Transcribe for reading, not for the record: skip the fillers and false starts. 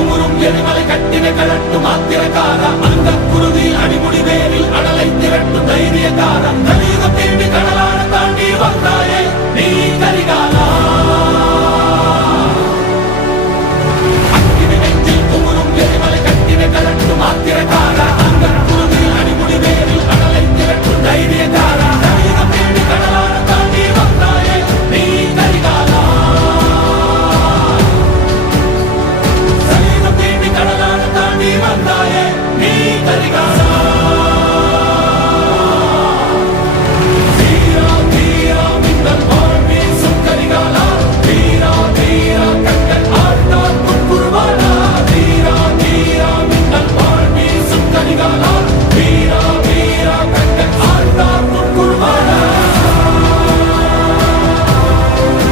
குமுறும் எரிமலை கட்டின கழட்டும் ஆத்திரக்கார அந்த குருதி அடிமுடி வேரில் அடலை திரட்டும் தைரியக்கார கலியுகம் தேடி கடலான தாண்டி வந்தாயே நீ